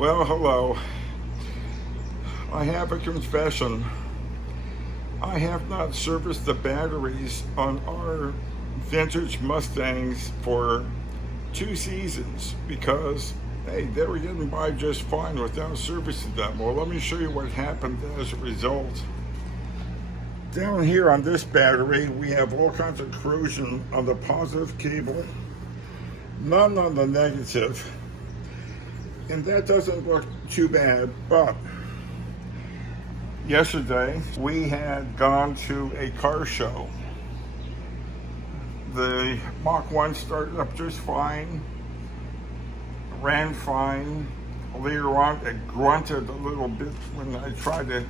Well, hello. I have a confession. I have not serviced the batteries on our vintage Mustangs for 2 seasons because, hey, they were getting by just fine without servicing them. Well, let me show you what happened as a result. Down here on this battery, we have all kinds of corrosion on the positive cable, none on the negative. And that doesn't look too bad, but yesterday we had gone to a car show. The Mach 1 started up just fine, ran fine. Later on it grunted a little bit when I tried to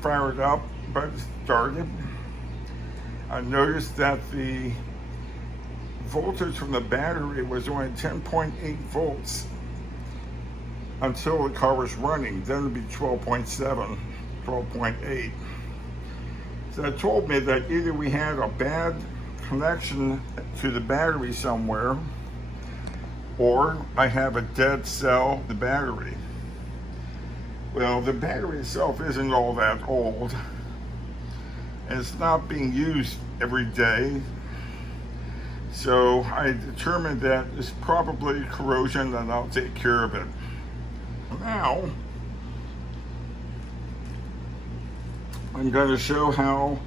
fire it up, but it started. I noticed that the voltage from the battery was only 10.8 volts until the car was running. Then it would be 12.7, 12.8. So that told me that either we had a bad connection to the battery somewhere, or I have a dead cell in the battery. Well, the battery itself isn't all that old, and it's not being used every day. So I determined that it's probably corrosion, and I'll take care of it. Now, I'm going to show how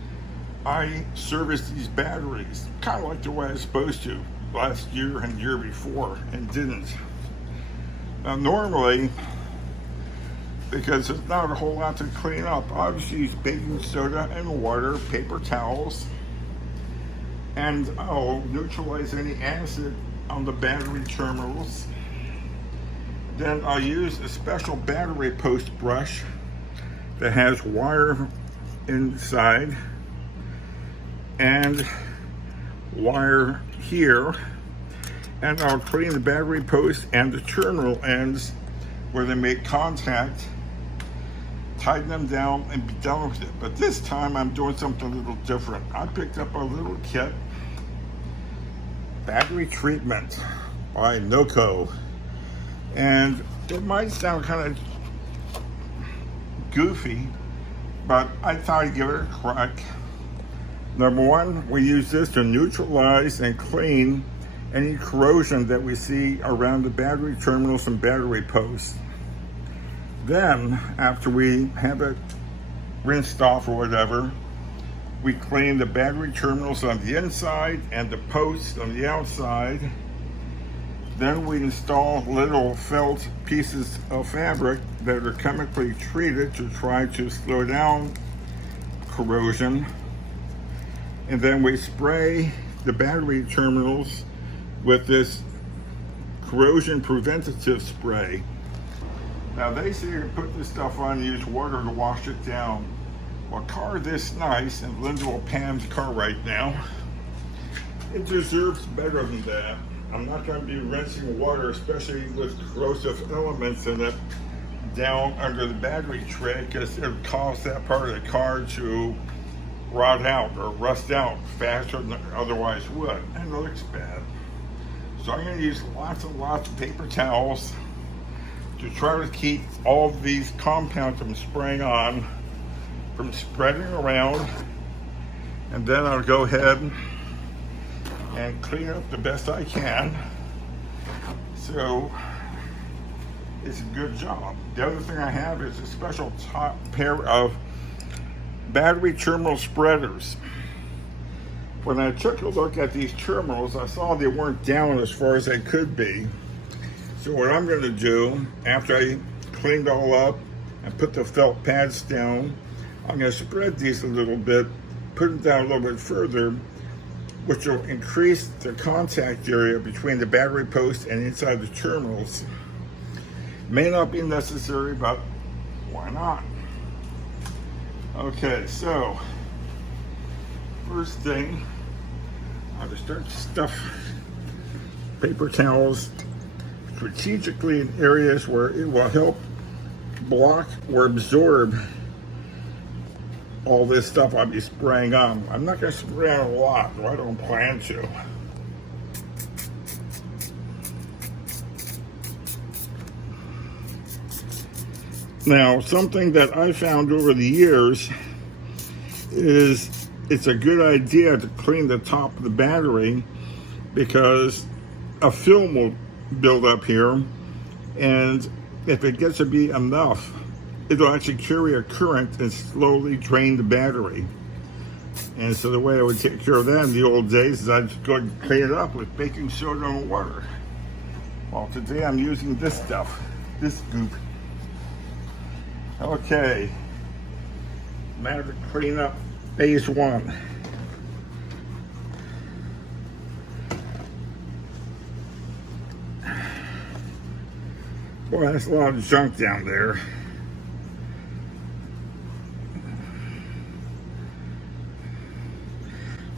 I service these batteries, kind of like the way I was supposed to last year and year before, and didn't. Now, normally, because there's not a whole lot to clean up, I'll just use baking soda and water, paper towels, and I'll neutralize any acid on the battery terminals. Then I'll use a special battery post brush that has wire inside and wire here, and I'll clean the battery post and the terminal ends where they make contact, tighten them down, and be done with it. But this time I'm doing something a little different. I picked up a little kit, battery treatment by NOCO. And it might sound kind of goofy, but I thought I'd give it a crack. Number one, we use this to neutralize and clean any corrosion that we see around the battery terminals and battery posts. Then, after we have it rinsed off or whatever, we clean the battery terminals on the inside and the posts on the outside. Then we install little felt pieces of fabric that are chemically treated to try to slow down corrosion. And then we spray the battery terminals with this corrosion preventative spray. Now they say to put this stuff on and use water to wash it down. Well, a car this nice, and Lynda will Pam's car right now, it deserves better than that. I'm not going to be rinsing water, especially with corrosive elements in it, down under the battery tray, because it would cause that part of the car to rot out or rust out faster than it otherwise would, and it looks bad. So I'm going to use lots and lots of paper towels to try to keep all of these compounds from spraying on, from spreading around, and then I'll go ahead and clean up the best I can. So it's a good job. The other thing I have is a special top pair of battery terminal spreaders. When I took a look at these terminals, I saw they weren't down as far as they could be. So what I'm going to do, after I cleaned all up and put the felt pads down, I'm going to spread these a little bit, put them down a little bit further, which will increase the contact area between the battery post and inside the terminals. May not be necessary, but why not? Okay, so first thing, I'll just start to stuff paper towels strategically in areas where it will help block or absorb all this stuff I'll be spraying on. I'm not going to spray on a lot, or I don't plan to. Now, something that I found over the years is it's a good idea to clean the top of the battery, because a film will build up here, and if it gets to be enough, it'll actually carry a current and slowly drain the battery. And so the way I would take care of that in the old days is I'd just go and clean it up with baking soda and water. Well, today I'm using this stuff, this goop. Okay, now to clean up phase one. Boy, that's a lot of junk down there.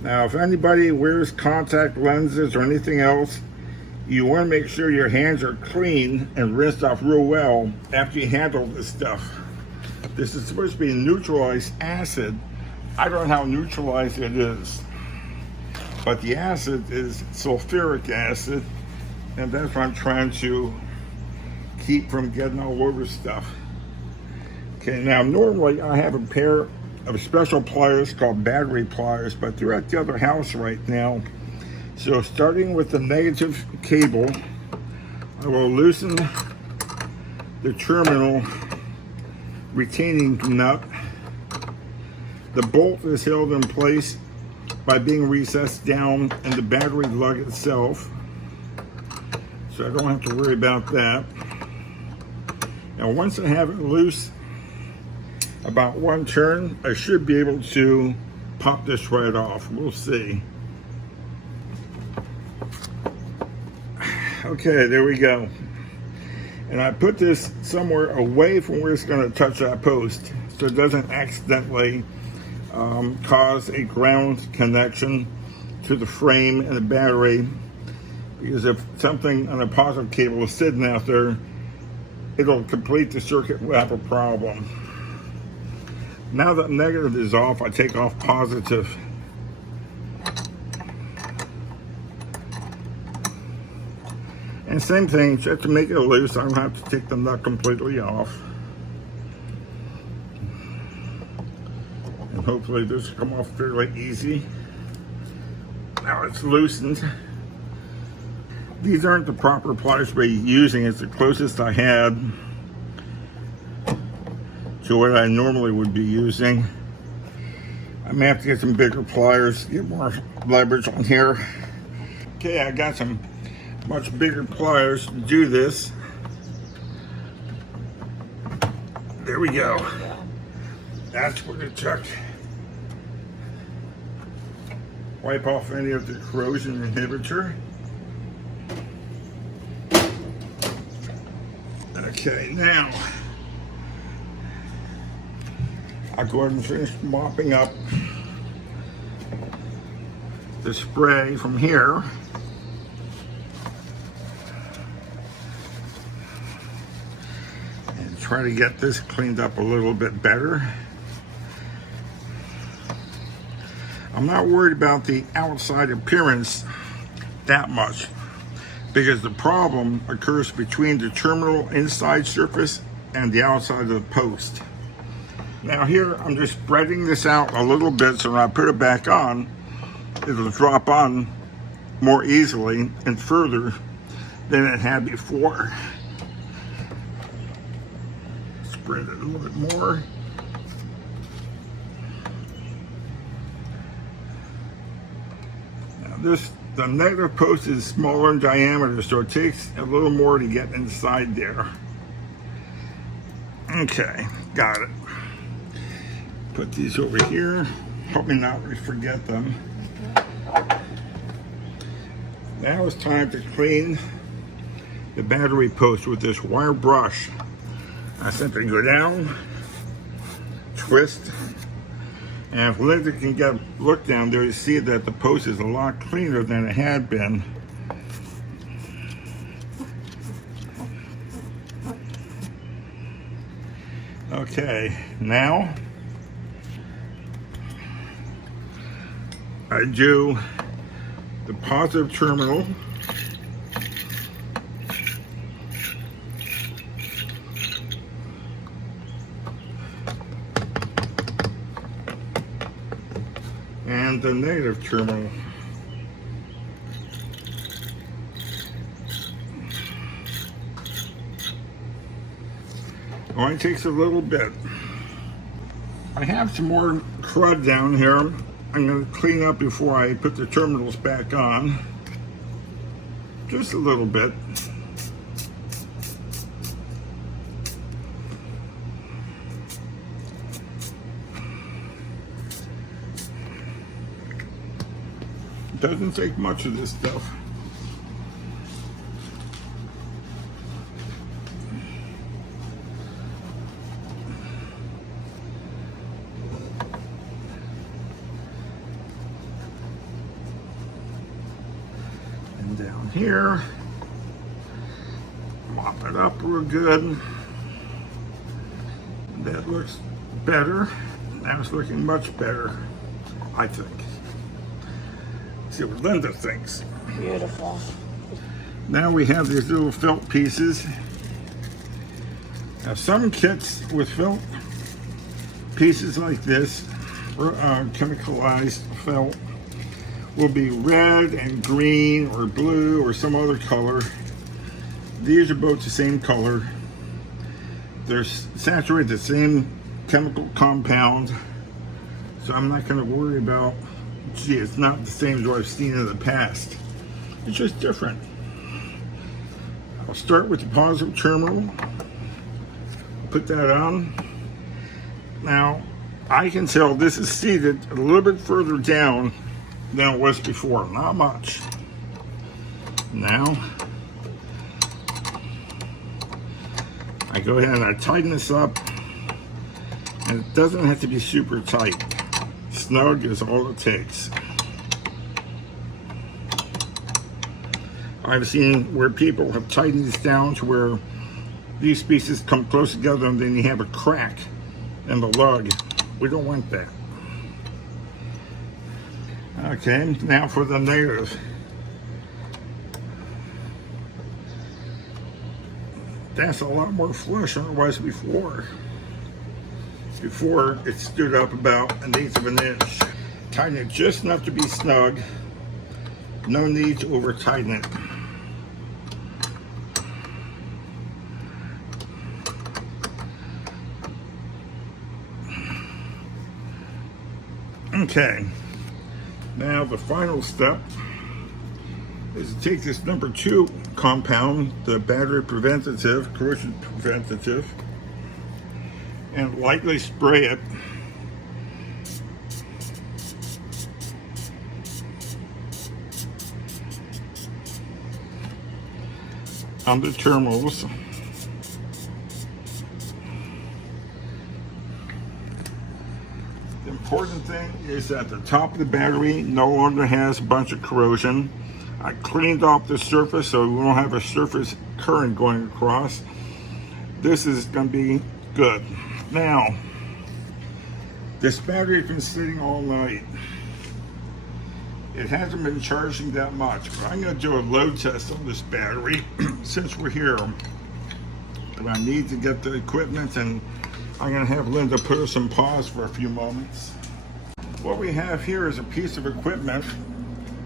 Now, if anybody wears contact lenses or anything else, you want to make sure your hands are clean and rinsed off real well after you handle this stuff. This is supposed to be neutralized acid. I don't know how neutralized it is, but the acid is sulfuric acid, and that's what I'm trying to keep from getting all over stuff. Okay, now normally I have a pair of special pliers called battery pliers, but they're at the other house right now. So starting with the negative cable, I will loosen the terminal retaining nut. The bolt is held in place by being recessed down in the battery lug itself, so I don't have to worry about that. Now once I have it loose, about one turn, I should be able to pop this right off. We'll see. Okay, there we go. And I put this somewhere away from where it's going to touch that post, so it doesn't accidentally cause a ground connection to the frame and the battery, because if something on a positive cable is sitting out there, it'll complete the circuit and we'll have a problem. Now that negative is off, I take off positive. And same thing, just to make it loose, I don't have to take the nut completely off. And hopefully this will come off fairly easy. Now it's loosened. These aren't the proper pliers to be using. It's the closest I had to what I normally would be using. I may have to get some bigger pliers to get more leverage on here. Okay, I got some much bigger pliers to do this. There we go. That's what it took. Wipe off any of the corrosion inhibitor. Okay, now I'll go ahead and finish mopping up the spray from here. And try to get this cleaned up a little bit better. I'm not worried about the outside appearance that much, because the problem occurs between the terminal inside surface and the outside of the post. Now here, I'm just spreading this out a little bit, so when I put it back on, it'll drop on more easily and further than it had before. Spread it a little bit more. Now the negative post is smaller in diameter, so it takes a little more to get inside there. Okay, got it. Put these over here. Hope me not forget them. Now it's time to clean the battery post with this wire brush. I simply go down, twist, and if Lynda can get a look down there, you see that the post is a lot cleaner than it had been. Okay, now I do the positive terminal. and the negative terminal. Only takes a little bit. I have some more crud down here. I'm going to clean up before I put the terminals back on. Just a little bit. Doesn't take much of this stuff. And down here, mop it up real good. That looks better. That's looking much better, I think. See what Lynda thinks. Beautiful. Now we have these little felt pieces. Now some kits with felt pieces like this, chemicalized felt, will be red and green or blue or some other color. These are both the same color. They're saturated the same chemical compound, so I'm not going to worry about, gee, it's not the same as what I've seen in the past. It's just different. I'll start with the positive terminal. Put that on. Now, I can tell this is seated a little bit further down than it was before. Not much. Now, I go ahead and I tighten this up. And it doesn't have to be super tight. Snug is all it takes. I've seen where people have tightened this down to where these pieces come close together and then you have a crack in the lug. We don't want that. Okay, now for the negative. That's a lot more flush than it was before. Before, it stood up about 1/8 of an inch. Tighten it just enough to be snug. No need to over tighten it. Okay, now the final step is to take this number 2 compound, the battery preventative, corrosion preventative, and lightly spray it on the terminals. The important thing is that the top of the battery no longer has a bunch of corrosion. I cleaned off the surface so we won't have a surface current going across. This is going to be good. Now, this battery's been sitting all night. It hasn't been charging that much, but I'm going to do a load test on this battery since we're here. And I need to get the equipment, and I'm going to have Lynda put us on pause for a few moments. What we have here is a piece of equipment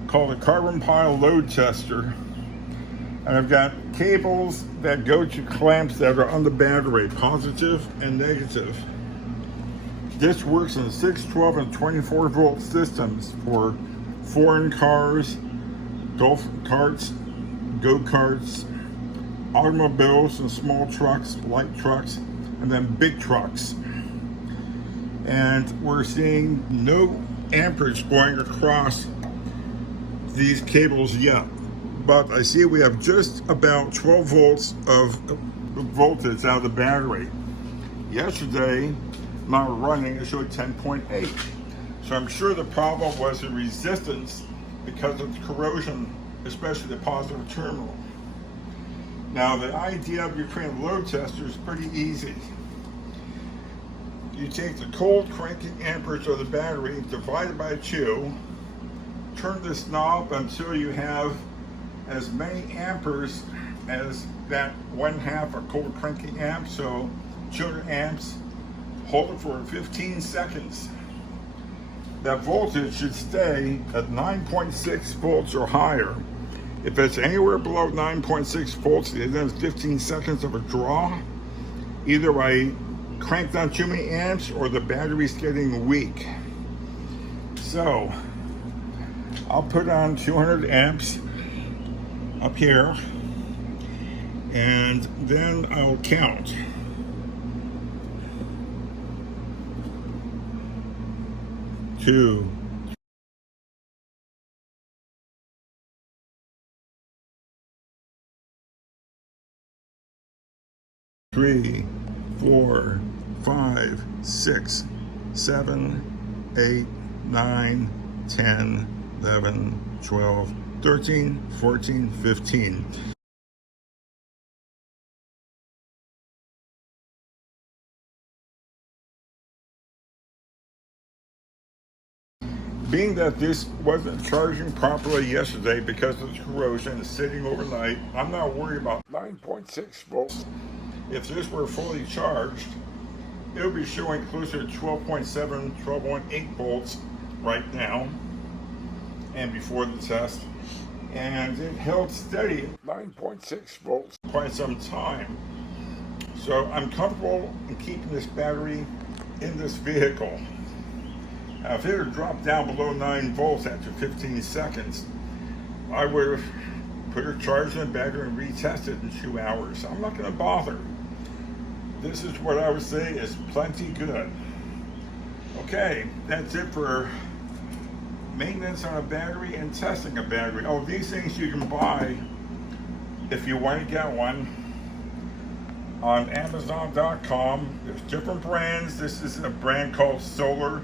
called a carbon pile load tester. And I've got cables that go to clamps that are on the battery, positive and negative. This works in 6, 12, and 24 volt systems for foreign cars, golf carts, go-karts, automobiles and small trucks, light trucks, and then big trucks. And we're seeing no amperage going across these cables yet. But I see we have just about 12 volts of voltage out of the battery. Yesterday, when I was running, it showed 10.8. So I'm sure the problem was the resistance because of the corrosion, especially the positive terminal. Now, the idea of your train load tester is pretty easy. You take the cold cranking amperage of the battery, divide it by 2, turn this knob until you have as many amperes as that 1/2 a cold cranking amp, so 200 amps. Hold it for 15 seconds. that voltage should stay at 9.6 volts or higher. If it's anywhere below 9.6 volts, then it's 15 seconds of a draw. Either I cranked on too many amps or the battery's getting weak. So I'll put on 200 amps up here, and then I'll count. 2, 3, 4, 5, 6, 7, 8, 9, 10, 11, 12, 13, 14, 15. Being that this wasn't charging properly yesterday because of the corrosion sitting overnight, I'm not worried about 9.6 volts. If this were fully charged, it would be showing closer to 12.7, 12.8 volts right now and before the test. And it held steady at 9.6 volts for quite some time. So I'm comfortable in keeping this battery in this vehicle. Now, if it had dropped down below 9 volts after 15 seconds, I would have put her charged in the battery and retested in 2 hours. I'm not going to bother. This is what I would say is plenty good. Okay, that's it for maintenance on a battery and testing a battery. Oh, these things you can buy if you want to get one on Amazon.com. There's different brands. This is a brand called Solar.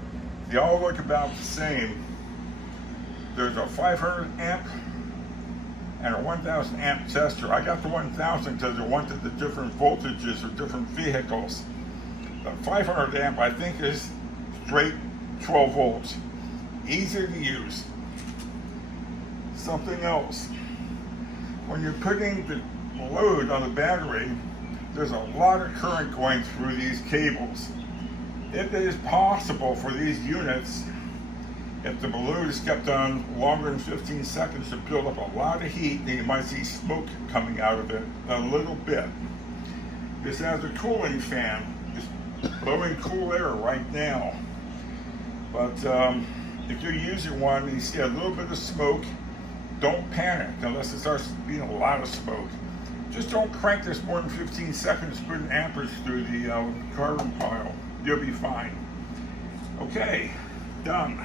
They all look about the same. There's a 500 amp and a 1000 amp tester. I got the 1000 because I wanted the different voltages of different vehicles. The 500 amp I think is straight 12 volts. Easy to use. Something else. When you're putting the load on the battery, there's a lot of current going through these cables. If it is possible for these units, if the balloon is kept on longer than 15 seconds, to build up a lot of heat, and you might see smoke coming out of it a little bit. This has a cooling fan. It's blowing cool air right now. But if you're using one and you see a little bit of smoke, don't panic unless it starts being a lot of smoke. Just don't crank this more than 15 seconds, put an amperage through the carbon pile. You'll be fine. Okay, done.